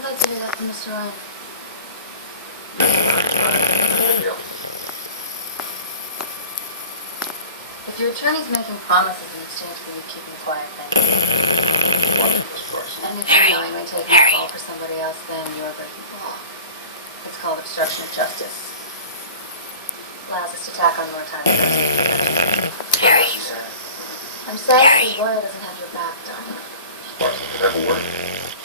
I'd like to hear that from Mr. Ryan. If your attorney's making promises in exchange for you keeping quiet, then... And if you're knowingly taking the fall for somebody else, then you're breaking the law. It's called obstruction of justice. Allows us to tack on more time. I'm sorry your lawyer doesn't have your back, Don. Never worked.